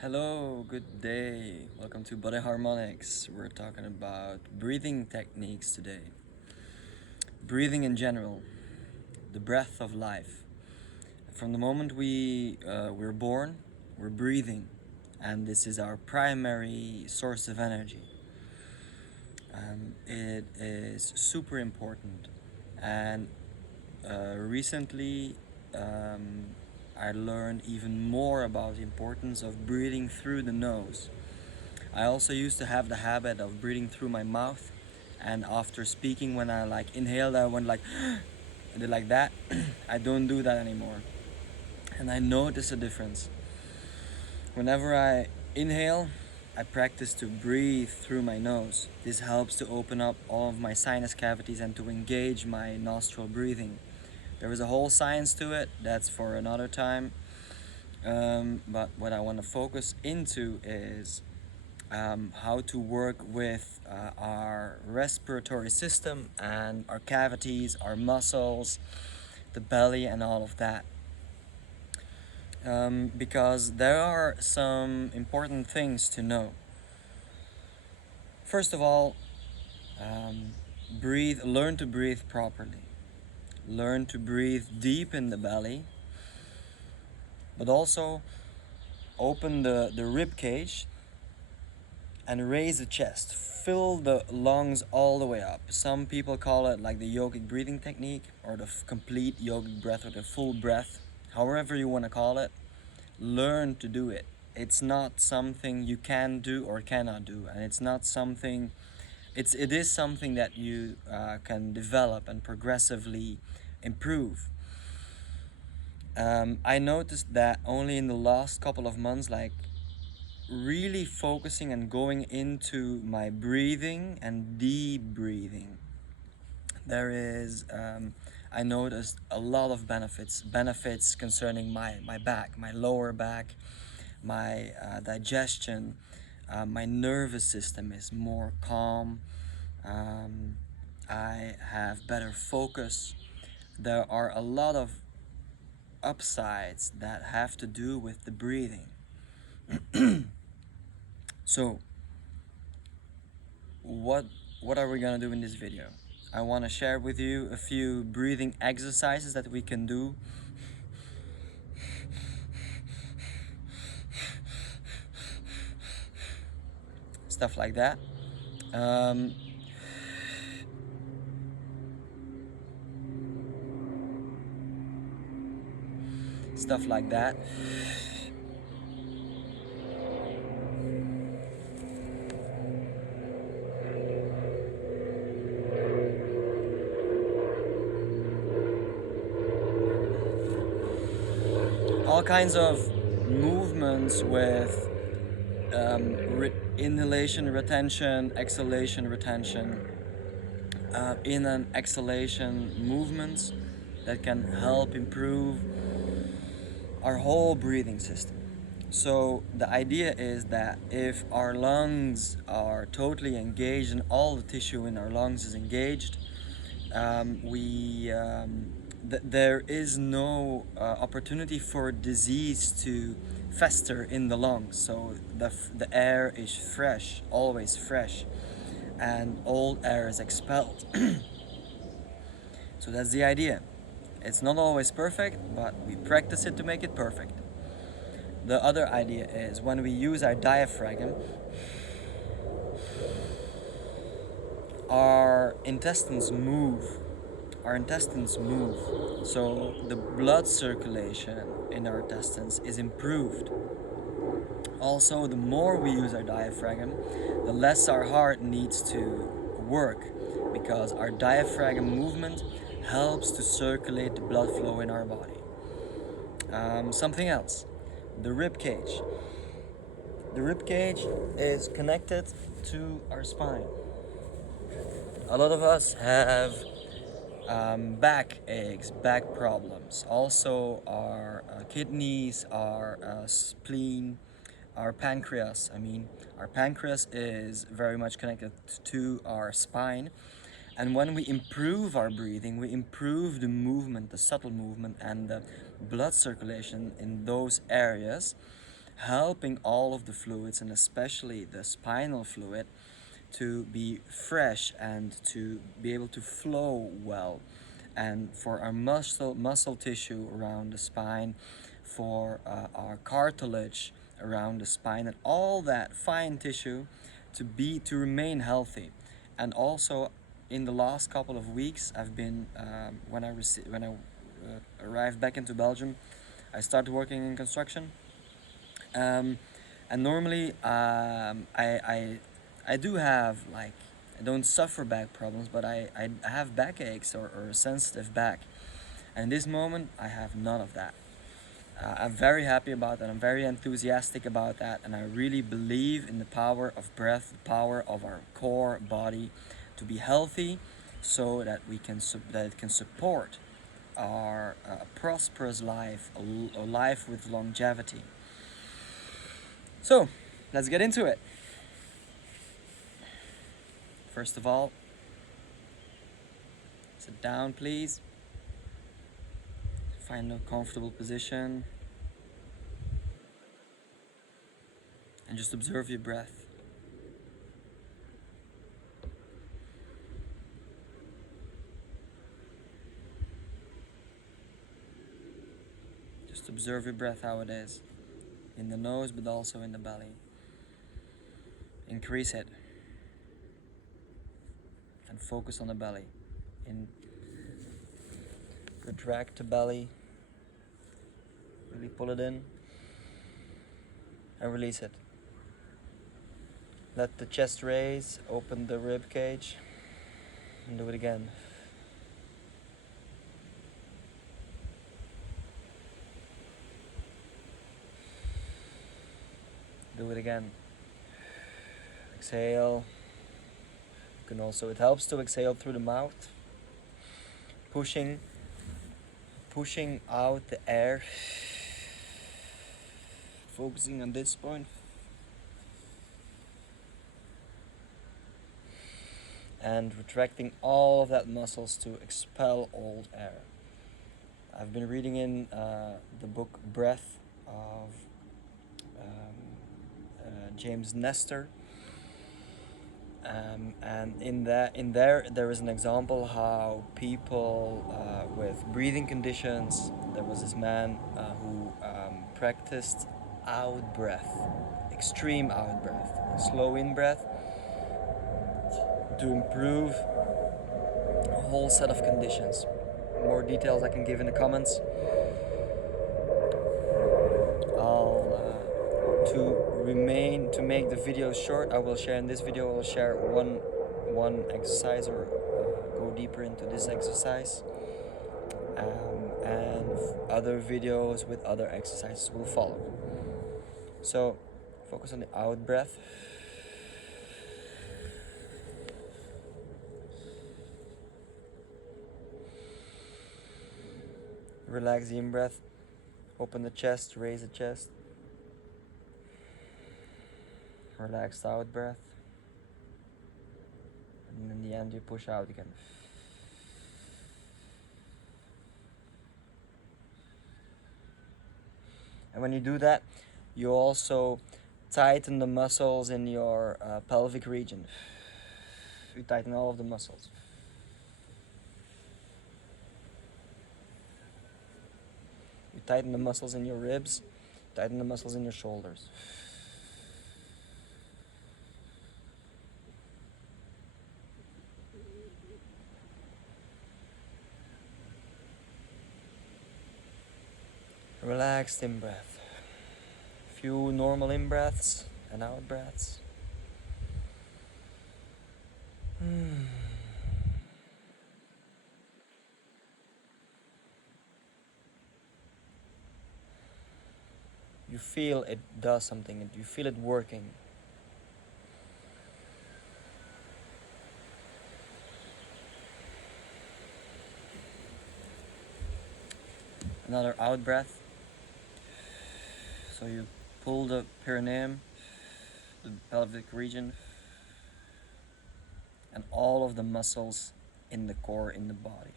Hello, good day. Welcome to Body Harmonics. We're talking about breathing techniques today. Breathing in general, the breath of life. From the moment we're born, we're breathing, and this is our primary source of energy. It is super important, and recently I learned even more about the importance of breathing through the nose. I also used to have the habit of breathing through my mouth, and after speaking, when I like inhaled, I went like, I did like that. I don't do that anymore, and I notice a difference. Whenever I inhale, I practice to breathe through my nose. This helps to open up all of my sinus cavities and to engage my nostril breathing. There is a whole science to it, that's for another time. But what I want to focus into is how to work with our respiratory system and our cavities, our muscles, the belly, and all of that. Because there are some important things to know. First of all, um, learn to breathe properly. Learn to breathe deep in the belly, but also open the rib cage and raise the chest. Fill the lungs all the way up. Some people call it like the yogic breathing technique or the complete yogic breath or the full breath. However you want to call it, learn to do it. It's not something you can do or cannot do, and it's not something. It is something that you can develop and progressively improve. I noticed that only in the last couple of months, like really focusing and going into my breathing and deep breathing, there is I noticed a lot of benefits concerning my back, my lower back, my digestion, my nervous system is more calm. um, I have better focus. There are a lot of upsides that have to do with the breathing. So what what are we gonna do in this video? I want to share with you a few breathing exercises that we can do. Stuff like that. um, Stuff like that. All kinds of movements with inhalation retention, exhalation retention, in and exhalation movements that can help improve our whole breathing system. So the idea is that if our lungs are totally engaged and all the tissue in our lungs is engaged, there is no opportunity for disease to fester in the lungs. So the air is fresh, always fresh, and old air is expelled. So that's the idea. It's not always perfect, but we practice it to make it perfect. The other idea is when we use our diaphragm, our intestines move. Our intestines move. So the blood circulation in our intestines is improved. Also, the more we use our diaphragm, the less our heart needs to work, because our diaphragm movement helps to circulate the blood flow in our body. Something else, the rib cage. The rib cage is connected to our spine. A lot of us have back aches, back problems. Also, our kidneys, our spleen, our pancreas. Our pancreas is very much connected to our spine. And when we improve our breathing, we improve the movement, the subtle movement, and the blood circulation in those areas. helping all of the fluids, and especially the spinal fluid, to be fresh and to be able to flow well, and for our muscle tissue around the spine, for our cartilage around the spine, and all that fine tissue to remain healthy. And also, in the last couple of weeks, I've been when I arrived back into Belgium, I started working in construction. um, and normally, I do have, like, I don't suffer back problems, but I have backaches, or a sensitive back. And in this moment, I have none of that. I'm very happy about that. I'm very enthusiastic about that, and I really believe in the power of breath, the power of our core body, to be healthy, so that that it can support our prosperous life, a life with longevity. So, let's get into it. First of all, sit down, please. Find a comfortable position. And just observe your breath. Just observe your breath, how it is. In the nose, but also in the belly. Increase it. And focus on the belly. Contract the belly. Really pull it in. And release it. Let the chest raise. Open the rib cage. And do it again. Do it again. Exhale. You can also, it helps to exhale through the mouth. Pushing out the air. Focusing on this point. And retracting all of that muscles to expel old air. I've been reading in the book Breath of James Nestor, and in there is an example how people with breathing conditions. There was this man who practiced out breath, extreme out breath, slow in breath, to improve a whole set of conditions. More details I can give in the comments. To make the video short, I will share in this video. I will share one exercise, or go deeper into this exercise, and other videos with other exercises will follow. So focus on the out breath. Relax the in breath. Open the chest, raise the chest. Relaxed out breath. And in the end, you push out again. And when you do that, you also tighten the muscles in your pelvic region. You tighten all of the muscles. You tighten the muscles in your ribs, tighten the muscles in your shoulders. Relaxed in breath. Few normal in breaths and out breaths. You feel it does something, you feel it working. Another out breath. So you pull the perineum, the pelvic region, and all of the muscles in the core, in the body.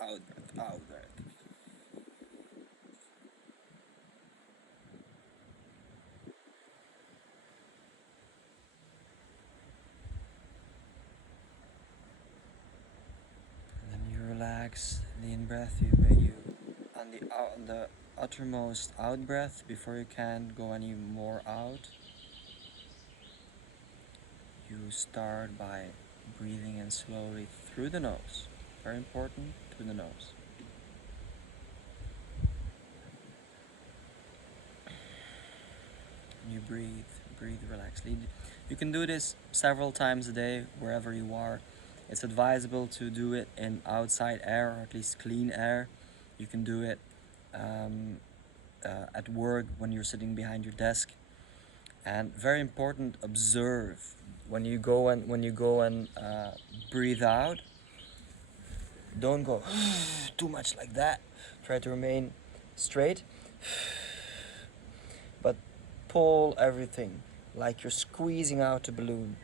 Out breath, out breath. relax the in breath, you on the uttermost out breath, before you can't go any more out, you start by breathing in slowly through the nose. Very important, through the nose. You breathe relaxedly. You can do this several times a day, wherever you are. It's advisable to do it in outside air, or at least clean air. You can do it at work when you're sitting behind your desk. And very important, observe when you go and breathe out. Don't go too much like that. Try to remain straight, but pull everything like you're squeezing out a balloon,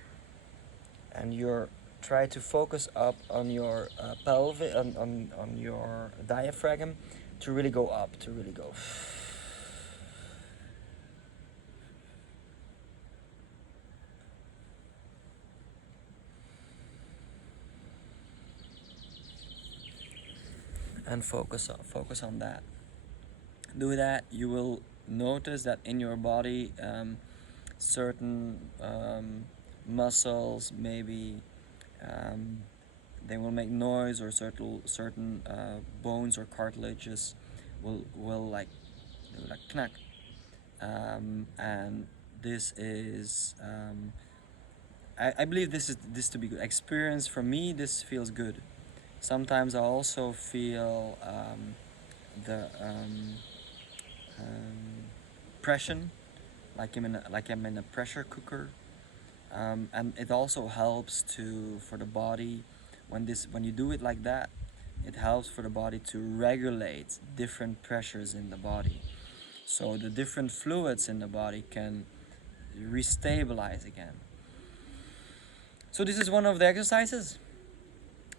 and you're try to focus up on your pelvic, on your diaphragm, to really go up, to really go. And focus on that. Do that, you will notice that in your body certain muscles, maybe they will make noise, or certain bones or cartilages will like knack, and this is I believe this to be good experience for me. This feels good. Sometimes I also feel the pressure, like I'm in a pressure cooker, and it also helps for the body when you do it like that. It helps for the body to regulate different pressures in the body, so the different fluids in the body can restabilize again. So this is one of the exercises.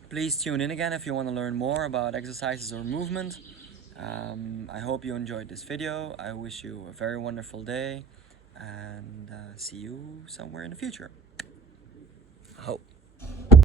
Please tune in again if you want to learn more about exercises or movement. I hope you enjoyed this video. I wish you a very wonderful day, and see you somewhere in the future.